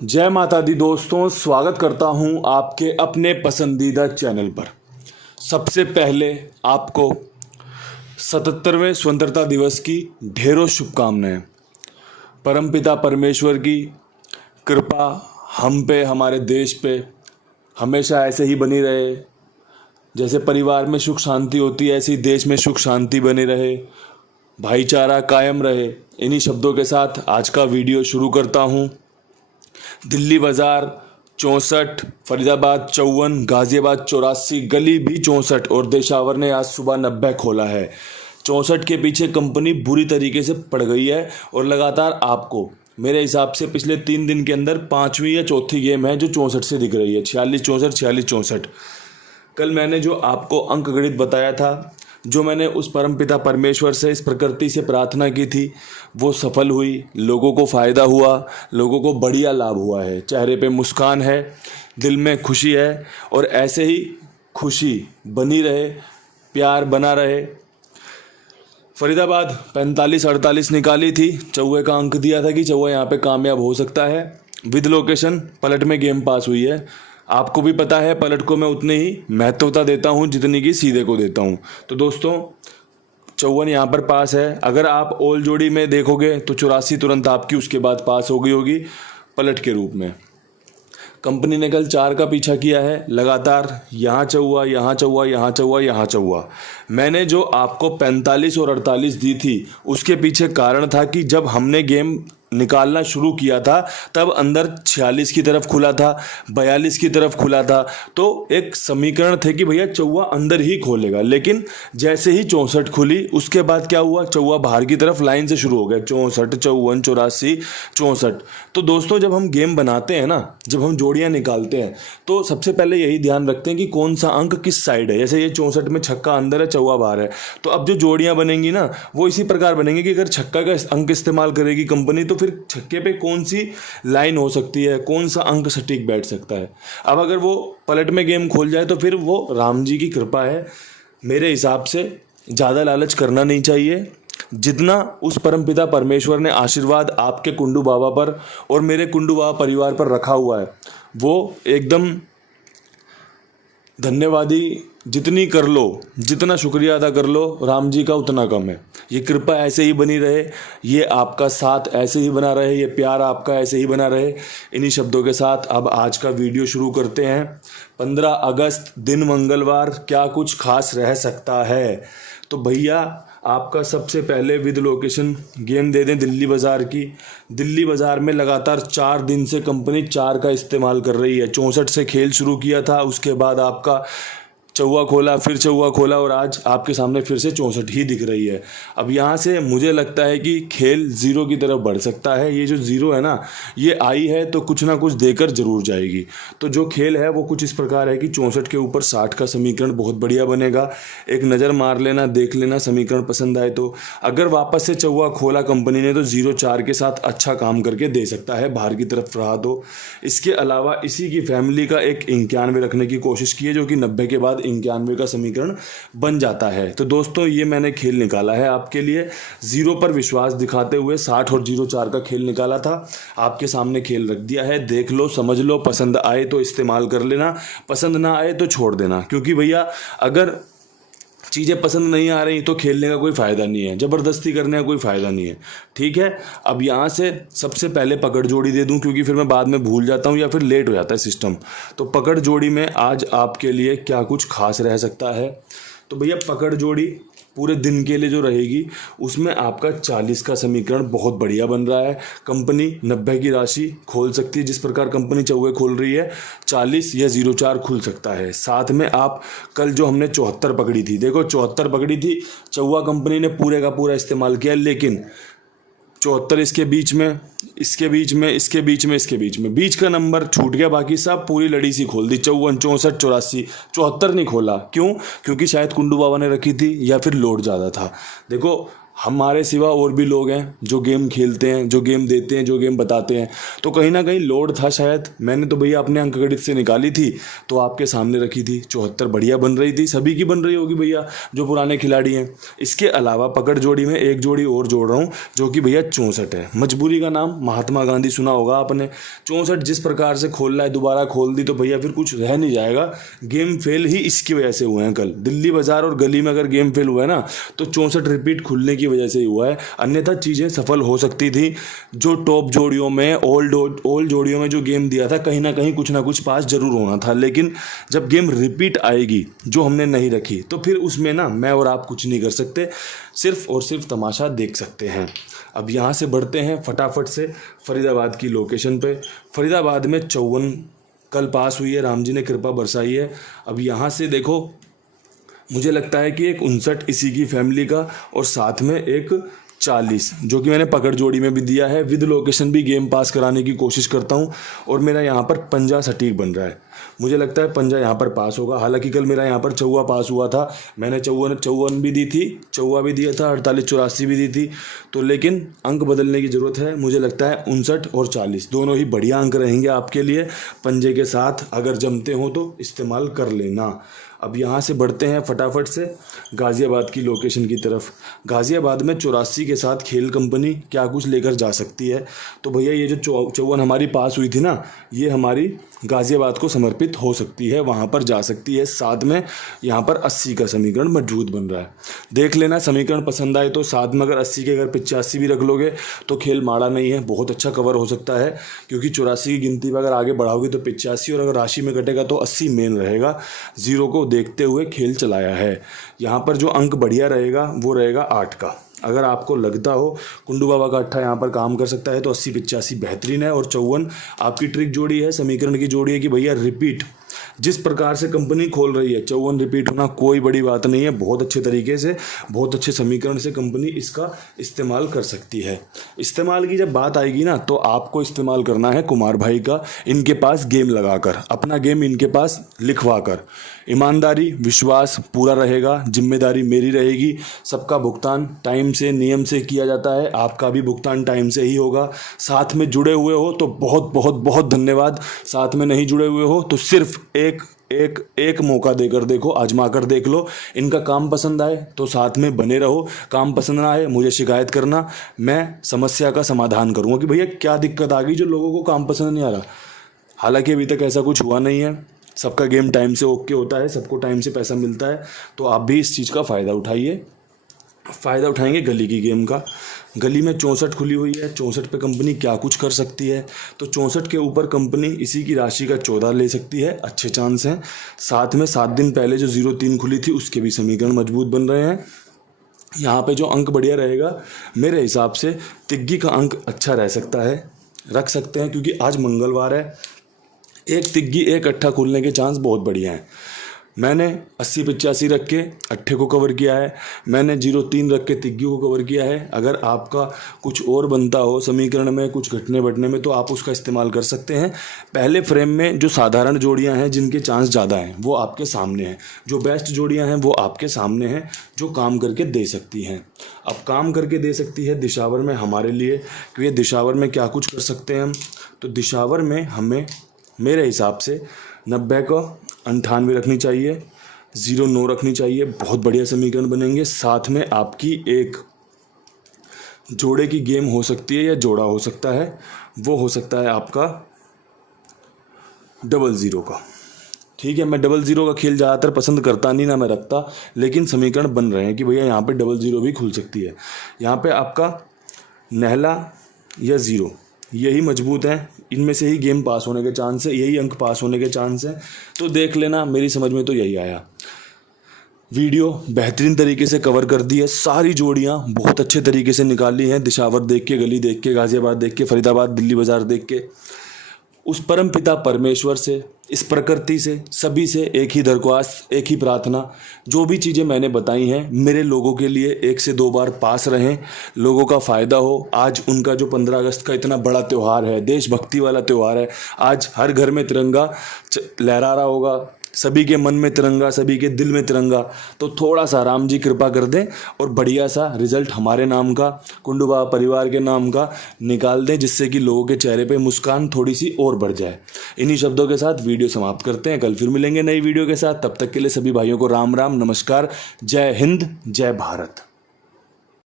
जय माता दी दोस्तों, स्वागत करता हूं आपके अपने पसंदीदा चैनल पर। सबसे पहले आपको 77वें स्वतंत्रता दिवस की ढेरों शुभकामनाएं। परमपिता परमेश्वर की कृपा हम पे, हमारे देश पे हमेशा ऐसे ही बनी रहे। जैसे परिवार में सुख शांति होती है, ऐसी देश में सुख शांति बनी रहे, भाईचारा कायम रहे। इन्हीं शब्दों के साथ आज का वीडियो शुरू करता हूं। दिल्ली बाजार 64, फरीदाबाद 54, गाजियाबाद 84, गली भी 64 और देशावर ने आज सुबह 90 खोला है। 64 के पीछे कंपनी बुरी तरीके से पड़ गई है और लगातार आपको मेरे हिसाब से पिछले 3 दिन के अंदर 5वीं या चौथी गेम है जो 64 से दिख रही है। 46 64 46 64। कल मैंने जो आपको अंक गणित बताया था, जो मैंने उस परमपिता परमेश्वर से, इस प्रकृति से प्रार्थना की थी, वो सफल हुई। लोगों को फ़ायदा हुआ, लोगों को बढ़िया लाभ हुआ है। चेहरे पे मुस्कान है, दिल में खुशी है और ऐसे ही खुशी बनी रहे, प्यार बना रहे। फरीदाबाद 45-48 निकाली थी, चौवे का अंक दिया था कि चौवा यहाँ पे कामयाब हो सकता है। विद लोकेशन पलट में गेम पास हुई है। आपको भी पता है पलट को मैं उतनी ही महत्वता देता हूँ जितनी कि सीधे को देता हूँ। तो दोस्तों 54 यहाँ पर पास है। अगर आप ओल जोड़ी में देखोगे तो 84 तुरंत आपकी उसके बाद पास हो गई होगी पलट के रूप में। कंपनी ने कल 4 का पीछा किया है लगातार, यहाँ चौवा, यहाँ चौवा, यहाँ चौवा, यहाँ चौवा। मैंने जो आपको 45 और 48 दी थी उसके पीछे कारण था कि जब हमने गेम निकालना शुरू किया था तब अंदर 46 की तरफ खुला था, 42 की तरफ खुला था। तो एक समीकरण थे कि भैया चौवा अंदर ही खोलेगा। लेकिन जैसे ही 64 खुली उसके बाद क्या हुआ, चौवा बाहर की तरफ लाइन से शुरू हो गया। 64 54 84 64। तो दोस्तों जब हम गेम बनाते हैं ना, जब हम जोड़ियां निकालते हैं तो सबसे पहले यही ध्यान रखते हैं कि कौन सा अंक किस साइड है। जैसे ये 64 में छक्का अंदर है, चौवा बाहर है। तो अब जो जोड़ियां बनेंगी ना वो इसी प्रकार बनेंगी कि अगर छक्का का अंक इस्तेमाल करेगी कंपनी तो फिर छक्के पे कौन सी लाइन हो सकती है, कौन सा अंक सटीक बैठ सकता है। अब अगर वो पलट में गेम खोल जाए तो फिर वो राम जी की कृपा है। मेरे हिसाब से ज़्यादा लालच करना नहीं चाहिए। जितना उस परमपिता परमेश्वर ने आशीर्वाद आपके कुंडू बाबा पर और मेरे कुंडू बाबा परिवार पर रखा हुआ है वो एकदम धन्यवादी जितनी कर लो, जितना शुक्रिया अदा कर लो राम जी का उतना कम है। ये कृपा ऐसे ही बनी रहे, ये आपका साथ ऐसे ही बना रहे, ये प्यार आपका ऐसे ही बना रहे। इन्हीं शब्दों के साथ अब आज का वीडियो शुरू करते हैं। 15 अगस्त दिन मंगलवार, क्या कुछ खास रह सकता है? तो भैया आपका सबसे पहले विद लोकेशन गेम दे दें दिल्ली बाज़ार की। दिल्ली बाज़ार में लगातार 4 दिन से कंपनी 4 का इस्तेमाल कर रही है। 64 से खेल शुरू किया था, उसके बाद आपका चौवा खोला, फिर चौवा खोला और आज आपके सामने फिर से 64 ही दिख रही है। अब यहाँ से मुझे लगता है कि खेल ज़ीरो की तरफ बढ़ सकता है। ये जो ज़ीरो है ना, ये आई है तो कुछ ना कुछ देकर ज़रूर जाएगी। तो जो खेल है वो कुछ इस प्रकार है कि 64 के ऊपर 60 का समीकरण बहुत बढ़िया बनेगा। एक नज़र मार लेना, देख लेना, समीकरण पसंद आए तो। अगर वापस से चौवा खोला कंपनी ने तो 0-4 के साथ अच्छा काम करके दे सकता है, बाहर की तरफ रहा तो। इसके अलावा इसी की फैमिली का एक 91 रखने की कोशिश की है जो कि 90 के बाद 91 का समीकरण बन जाता है। तो दोस्तों ये मैंने खेल निकाला है आपके लिए, 0 पर विश्वास दिखाते हुए 60 और 0-4 का खेल निकाला था। आपके सामने खेल रख दिया है, देख लो, समझ लो, पसंद आए तो इस्तेमाल कर लेना, पसंद ना आए तो छोड़ देना। क्योंकि भैया अगर चीज़ें पसंद नहीं आ रही तो खेलने का कोई फ़ायदा नहीं है, ज़बरदस्ती करने का कोई फ़ायदा नहीं है। ठीक है, अब यहाँ से सबसे पहले पकड़ जोड़ी दे दूँ क्योंकि फिर मैं बाद में भूल जाता हूँ या फिर लेट हो जाता है सिस्टम। तो पकड़ जोड़ी में आज आपके लिए क्या कुछ खास रह सकता है? तो भैया पकड़ जोड़ी पूरे दिन के लिए जो रहेगी उसमें आपका 40 का समीकरण बहुत बढ़िया बन रहा है। कंपनी 90 की राशि खोल सकती है, जिस प्रकार कंपनी चौवे खोल रही है 40 या 0-4 खुल सकता है। साथ में आप कल जो हमने 74 पकड़ी थी, देखो 74 पकड़ी थी, चौवा कंपनी ने पूरे का पूरा इस्तेमाल किया, लेकिन 74 इसके बीच में, इसके बीच में, इसके बीच में, इसके बीच में, बीच का नंबर छूट गया, बाकी सब पूरी लड़ी सी खोल दी। 54 64 84, 74 नहीं खोला। क्यों? क्योंकि शायद कुंडू बाबा ने रखी थी या फिर लोड ज़्यादा था। देखो हमारे सिवा और भी लोग हैं जो गेम खेलते हैं, जो गेम देते हैं, जो गेम बताते हैं। तो कहीं ना कहीं लोड था शायद। मैंने तो भैया अपने अंकगणित से निकाली थी तो आपके सामने रखी थी। 74 बढ़िया बन रही थी, सभी की बन रही होगी भैया जो पुराने खिलाड़ी हैं। इसके अलावा पकड़ जोड़ी में एक जोड़ी और जोड़ रहा हूँ जो कि भैया 64 है। मजबूरी का नाम महात्मा गांधी सुना होगा आपने। 64 जिस प्रकार से खोल रहा है, दोबारा खोल दी तो भैया फिर कुछ रह नहीं जाएगा। गेम फेल ही इसकी वजह से हुए हैं। कल दिल्ली बाजार और गली में अगर गेम फेल हुआ है ना तो 64 रिपीट खुलने की वजह से ही हुआ है, अन्यथा चीज़ें सफल हो सकती थी। जो टॉप जोड़ियों में, ओल्ड जोड़ियों में जो गेम दिया था, कहीं ना कुछ पास जरूर होना था। लेकिन जब गेम रिपीट आएगी जो हमने नहीं रखी तो फिर उसमें ना मैं और आप कुछ नहीं कर सकते, सिर्फ और सिर्फ तमाशा देख सकते हैं। अब यहाँ से बढ़ते हैं फटाफट से फरीदाबाद की लोकेशन पे। फरीदाबाद में 54 कल पास हुई है, राम जी ने कृपा बरसाई है। अब यहाँ से देखो, मुझे लगता है कि एक 59 इसी की फैमिली का और साथ में एक 40 जो कि मैंने पकड़ जोड़ी में भी दिया है। विद लोकेशन भी गेम पास कराने की कोशिश करता हूँ और मेरा यहाँ पर पंजा सटीक बन रहा है। मुझे लगता है पंजा यहाँ पर पास होगा। हालांकि कल मेरा यहाँ पर चौवा पास हुआ था, मैंने 54 भी दी थी, चौवा भी दिया था, 48-84 भी दी थी। तो लेकिन अंक बदलने की ज़रूरत है। मुझे लगता है 59 और 40 दोनों ही बढ़िया अंक रहेंगे आपके लिए। पंजे के साथ अगर जमते हो तो इस्तेमाल कर लेना। अब यहाँ से बढ़ते हैं फटाफट से गाज़ियाबाद की लोकेशन की तरफ। गाज़ियाबाद में 84 के साथ खेल कंपनी क्या कुछ लेकर जा सकती है। तो भैया ये जो 54 हमारी पास हुई थी ना, ये हमारी गाज़ियाबाद को समर्पित हो सकती है, वहाँ पर जा सकती है। साथ में यहाँ पर 80 का समीकरण मजबूत बन रहा है। देख लेना, समीकरण पसंद आए तो साथ में अगर 80 के अगर 85 भी रख लोगे तो खेल माड़ा नहीं है, बहुत अच्छा कवर हो सकता है। क्योंकि 84 की गिनती पर अगर आगे बढ़ाओगे तो 85 और अगर राशि में कटेगा तो 80 मेन रहेगा। जीरो को देखते हुए खेल चलाया है। यहाँ पर जो अंक बढ़िया रहेगा वो रहेगा 8 का। अगर आपको लगता हो कुंडू बाबा का अट्ठा यहाँ पर काम कर सकता है तो 80-85 बेहतरीन है। और 54 आपकी ट्रिक जोड़ी है, समीकरण की जोड़ी है कि भैया रिपीट जिस प्रकार से कंपनी खोल रही है 54 रिपीट होना कोई बड़ी बात नहीं है। बहुत अच्छे तरीके से, बहुत अच्छे समीकरण से कंपनी इसका इस्तेमाल कर सकती है। इस्तेमाल की जब बात आएगी ना तो आपको इस्तेमाल करना है कुमार भाई का, इनके पास गेम लगाकर, अपना गेम इनके पास लिखवा कर। ईमानदारी, विश्वास पूरा रहेगा, जिम्मेदारी मेरी रहेगी। सबका भुगतान टाइम से, नियम से किया जाता है, आपका भी भुगतान टाइम से ही होगा। साथ में जुड़े हुए हो तो बहुत बहुत बहुत धन्यवाद। साथ में नहीं जुड़े हुए हो तो सिर्फ एक मौका देकर देखो, आजमा कर देख लो। इनका काम पसंद आए तो साथ में बने रहो, काम पसंद ना आए मुझे शिकायत करना, मैं समस्या का समाधान करूँगा कि भैया क्या दिक्कत आ गई जो लोगों को काम पसंद नहीं आ रहा। हालांकि अभी तक ऐसा कुछ हुआ नहीं है, सबका गेम टाइम से ओके होता है, सबको टाइम से पैसा मिलता है। तो आप भी इस चीज़ का फ़ायदा उठाइए। फ़ायदा उठाएंगे गली की गेम का। गली में 64 खुली हुई है, 64 पे कंपनी क्या कुछ कर सकती है। तो 64 के ऊपर कंपनी इसी की राशि का 14 ले सकती है, अच्छे चांस हैं। साथ में 7 दिन पहले जो 03 खुली थी उसके भी समीकरण मजबूत बन रहे हैं। यहाँ पे जो अंक बढ़िया रहेगा मेरे हिसाब से तिग्गी का अंक अच्छा रह सकता है, रख सकते हैं क्योंकि आज मंगलवार है। एक तिग्गी एक अट्ठा खुलने के चांस बहुत बढ़िया हैं। मैंने 80-85 रख के अट्ठे को कवर किया है, मैंने 03 रख के तिग्गी को कवर किया है। अगर आपका कुछ और बनता हो समीकरण में, कुछ घटने बढ़ने में, तो आप उसका इस्तेमाल कर सकते हैं। पहले फ्रेम में जो साधारण जोड़ियां हैं जिनके चांस ज़्यादा हैं वो आपके सामने हैं, जो बेस्ट जोड़ियां हैं वो आपके सामने हैं, जो काम करके दे सकती हैं। अब काम करके दे सकती है दिशावर में हमारे लिए कि ये दिशावर में क्या कुछ कर सकते हैं हम। तो दिशावर में हमें मेरे हिसाब से 90 का 98 रखनी चाहिए, 09 रखनी चाहिए, बहुत बढ़िया समीकरण बनेंगे। साथ में आपकी एक जोड़े की गेम हो सकती है या जोड़ा हो सकता है, वो हो सकता है आपका 00 का। ठीक है, मैं 00 का खेल ज़्यादातर पसंद करता नहीं, ना मैं रखता, लेकिन समीकरण बन रहे हैं कि भैया यहाँ पे 00 भी खुल सकती है। यहाँ पे आपका नहला या 0 यही मजबूत है, इनमें से ही गेम पास होने के चांस है, यही अंक पास होने के चांस है। तो देख लेना, मेरी समझ में तो यही आया। वीडियो बेहतरीन तरीके से कवर कर दी है, सारी जोड़ियां बहुत अच्छे तरीके से निकाली हैं। दिशावर देख के, गली देख के, गाज़ियाबाद देख के, फरीदाबाद दिल्ली बाज़ार देख के, उस परम पिता परमेश्वर से, इस प्रकृति से, सभी से एक ही दरख्वास्त, एक ही प्रार्थना, जो भी चीज़ें मैंने बताई हैं मेरे लोगों के लिए 1 से 2 बार पास रहें, लोगों का फ़ायदा हो। आज उनका जो 15 अगस्त का इतना बड़ा त्यौहार है, देशभक्ति वाला त्यौहार है, आज हर घर में तिरंगा लहरा रहा होगा, सभी के मन में तिरंगा, सभी के दिल में तिरंगा। तो थोड़ा सा राम जी कृपा कर दें और बढ़िया सा रिजल्ट हमारे नाम का, कुंडुबा परिवार के नाम का निकाल दें, जिससे कि लोगों के चेहरे पे मुस्कान थोड़ी सी और बढ़ जाए। इन्हीं शब्दों के साथ वीडियो समाप्त करते हैं। कल फिर मिलेंगे नई वीडियो के साथ। तब तक के लिए सभी भाइयों को राम राम, नमस्कार, जय हिंद, जय भारत।